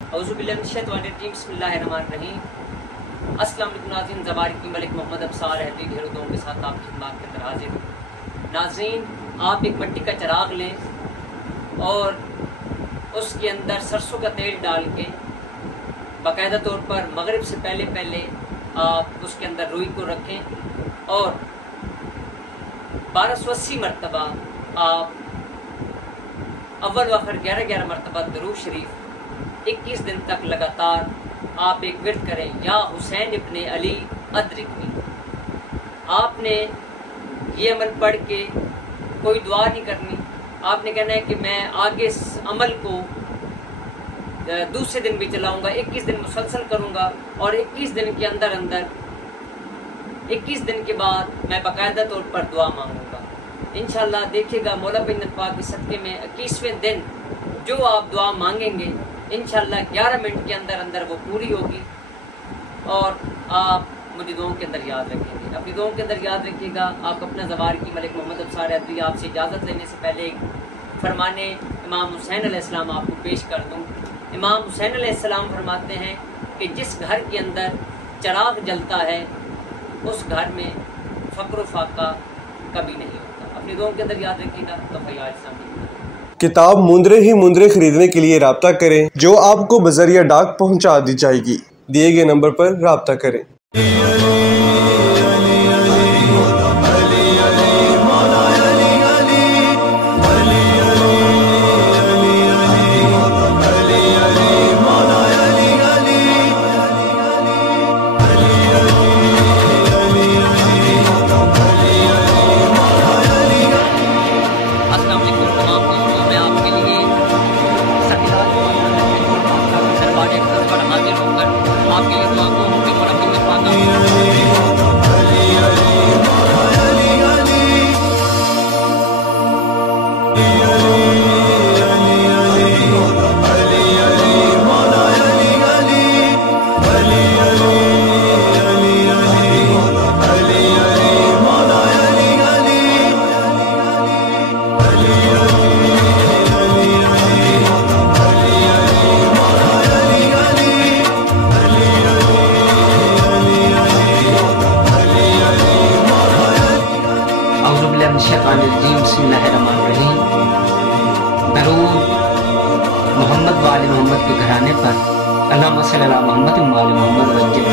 बिस्मिल्लाहिर्रहमानिर्रहीम। अस्सलाम वालेकुम नाज़रीन, ज़बार की मलिक मोहम्मद अब्सार हैदरी ढेरों के साथ आपकी खिदमत के अंदर हाजिर हूँ। नाज़रीन, आप एक मिट्टी का चिराग लें और उसके अंदर सरसों का तेल डाल के बाकायदा तौर पर मगरिब से पहले आप उसके अंदर रुई को रखें और 1280 मरतबा आप अव्वल व आखिर 11 मरतबा दरूद शरीफ 21 दिन तक लगातार आप एक विर्द करें, या हुसैन इब्ने अली अदरिकनी। आपने ये अमल पढ़ के कोई दुआ नहीं करनी, आपने कहना है कि मैं आगे इस अमल को दूसरे दिन भी चलाऊंगा, 21 दिन मुसलसल करूंगा और 21 दिन के अंदर 21 दिन के बाद मैं बाकायदा तौर पर दुआ मांगूंगा। इंशाअल्लाह देखिएगा मौला बिन्नत पाक के सदक़े में 21वें दिन जो आप दुआ मांगेंगे इंशाअल्लाह 11 मिनट के अंदर वो पूरी होगी और आप मुझे दुआओं के अंदर याद रखेंगे। अपनी दुआओं के अंदर याद रखिएगा। आप अपना ज़बार की मलिक मोहम्मद अब्सार हैदरी आपसे इजाज़त लेने से पहले एक फरमाने इमाम हुसैन अलैहिस्सलाम आपको पेश कर दूँ। इमाम हुसैन अलैहिस्सलाम फरमाते हैं कि जिस घर के अंदर चिराग जलता है उस घर में फ़क्र फाका कभी नहीं होता। अपनी दुआओं के अंदर याद रखिएगा। तो भैया किताब मुंदरे ही मुंदरे खरीदने के लिए राब्ता करें, जो आपको बजरिया डाक पहुंचा दी जाएगी। दिए गए नंबर पर राब्ता करें। बिस्मिल्लाहिर्रहमानिर्रहीम। दरूद मोहम्मद वाले मोहम्मद के घराने पर अल्लाहुम्मा सल्ली अला मोहम्मद वाले मोहम्मद वज्जह।